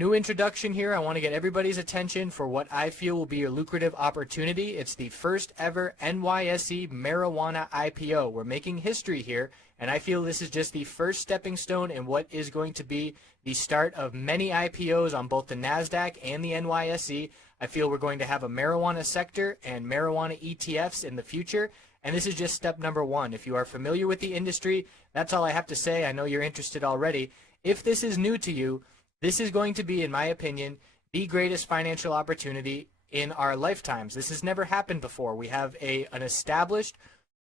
New introduction here. I want to get everybody's attention for what I feel will be a lucrative opportunity. It's the first ever NYSE marijuana IPO. We're making history here, and I feel this is just the first stepping stone in what is going to be the start of many IPOs on both the NASDAQ and the NYSE. I feel we're going to have a marijuana sector and marijuana ETFs in the future, and this is just step number one. If you are familiar with the industry, that's all I have to say. I know you're interested already. If this is new to you, this is going to be, in my opinion, the greatest financial opportunity in our lifetimes. This has never happened before. We have an established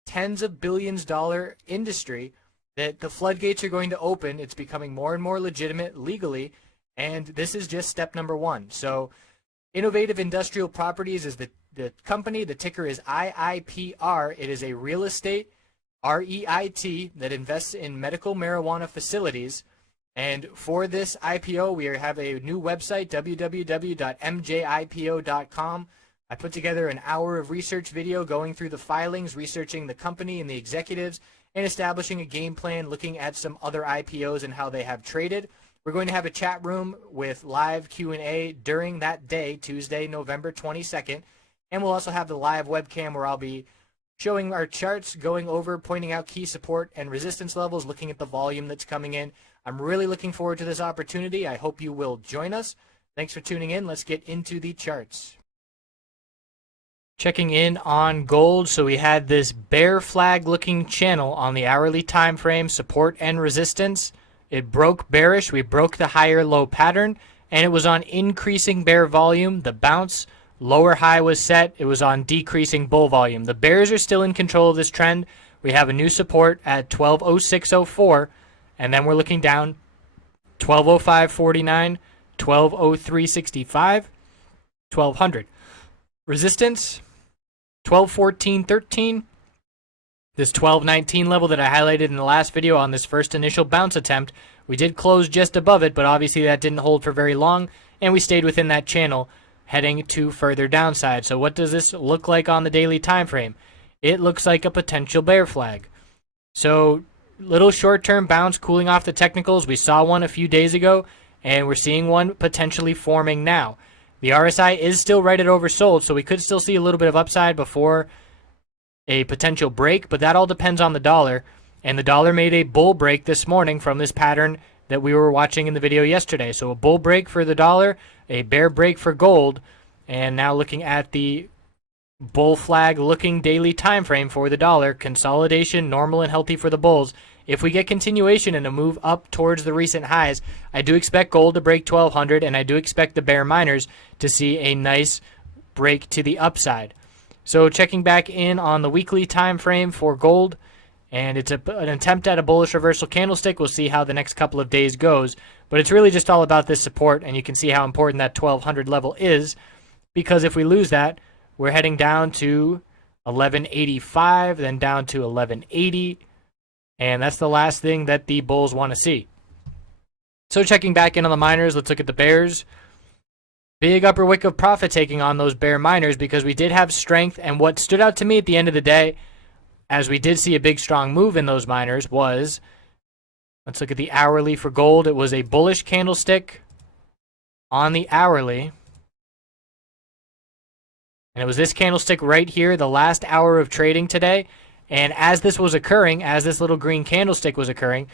tens of billions dollar industry that the floodgates are going to open. It's becoming more and more legitimate legally, and this is just step number one. So Innovative Industrial Properties is the company. The ticker is IIPR. It is a real estate REIT that invests in medical marijuana facilities. And for this IPO, we have a new website, www.mjipo.com. I put together an hour of research video going through the filings, researching the company and the executives, and establishing a game plan, looking at some other IPOs and how they have traded. We're going to have a chat room with live Q&A during that day, Tuesday, November 22nd. And we'll also have the live webcam where I'll be showing our charts, going over, pointing out key support and resistance levels, looking at the volume that's coming in. I'm really looking forward to this opportunity. I hope you will join us. Thanks for tuning in. Let's get into the charts. Checking in on gold. So we had this bear flag looking channel on the hourly time frame, support and resistance. It broke bearish. We broke the higher low pattern, and it was on increasing bear volume. The bounce lower high was set. It was on decreasing bull volume. The bears are still in control of this trend. We have a new support at 1206.04. And then we're looking down 1205.49, 1203.65, 1200. Resistance 1214.13. This 1219 level that I highlighted in the last video on this first initial bounce attempt, we did close just above it, but obviously that didn't hold for very long, and we stayed within that channel heading to further downside. So what does this look like on the daily time frame? It looks like a potential bear flag. So little short-term bounce, cooling off the technicals. We saw one a few days ago, and we're seeing one potentially forming now. The RSI is still right at oversold, so we could still see a little bit of upside before a potential break, but that all depends on the dollar. And the dollar made a bull break this morning from this pattern that we were watching in the video yesterday. So a bull break for the dollar, a bear break for gold, and now looking at the bull flag looking daily time frame for the dollar, consolidation, normal and healthy for the bulls. If we get continuation and a move up towards the recent highs, I do expect gold to break 1200, and I do expect the bear miners to see a nice break to the upside. So checking back in on the weekly time frame for gold, and it's an attempt at a bullish reversal candlestick. We'll see how the next couple of days goes, but it's really just all about this support, and you can see how important that 1200 level is, because if we lose that, we're heading down to 1185, then down to 1180, and that's the last thing that the bulls want to see. So checking back in on the miners, let's look at the bears. Big upper wick of profit taking on those bear miners because we did have strength, and what stood out to me at the end of the day, as we did see a big strong move in those miners, was, let's look at the hourly for gold. It was a bullish candlestick on the hourly. And it was this candlestick right here, the last hour of trading today. And as this was occurring, as this little green candlestick was occurring,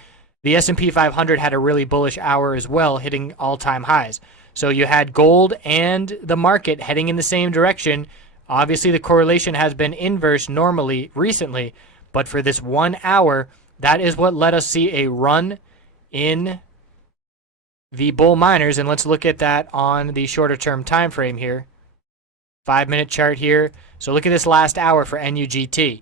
the S&P 500 had a really bullish hour as well, hitting all-time highs. So you had gold and the market heading in the same direction. Obviously, the correlation has been inverse normally recently, but for this 1 hour, that is what let us see a run in the bull miners. And let's look at that on the shorter-term time frame here. 5-minute chart here. So look at this last hour for NUGT.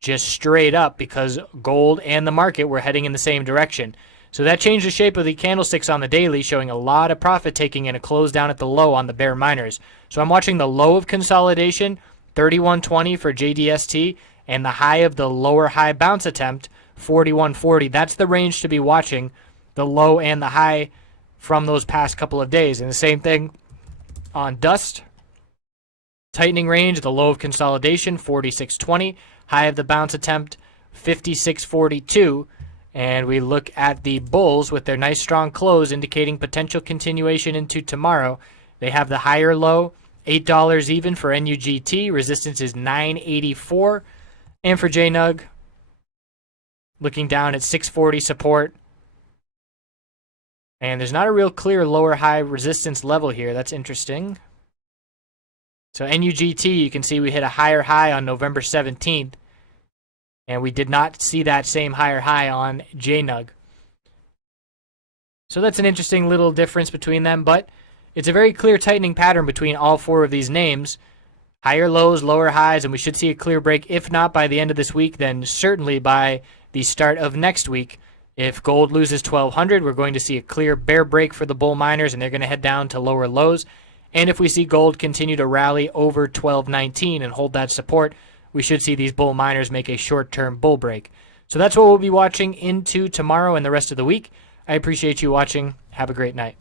Just straight up because gold and the market were heading in the same direction. So that changed the shape of the candlesticks on the daily, showing a lot of profit taking and a close down at the low on the bear miners. So I'm watching the low of consolidation, 3120 for JDST, and the high of the lower high bounce attempt, 4140. That's the range to be watching, the low and the high from those past couple of days. And the same thing on dust. Tightening range, the low of consolidation, 4620. High of the bounce attempt, 5642. And we look at the bulls with their nice strong close indicating potential continuation into tomorrow. They have the higher low, $8 even for NUGT. Resistance is $9.84. And for JNUG, looking down at $6.40 support. And there's not a real clear lower high resistance level here. That's interesting. So NUGT, you can see we hit a higher high on November 17th. And we did not see that same higher high on JNUG. So that's an interesting little difference between them. But it's a very clear tightening pattern between all four of these names. Higher lows, lower highs, and we should see a clear break. If not by the end of this week, then certainly by the start of next week. If gold loses 1,200, we're going to see a clear bear break for the bull miners, and they're going to head down to lower lows. And if we see gold continue to rally over 1219 and hold that support, we should see these bull miners make a short-term bull break. So that's what we'll be watching into tomorrow and the rest of the week. I appreciate you watching. Have a great night.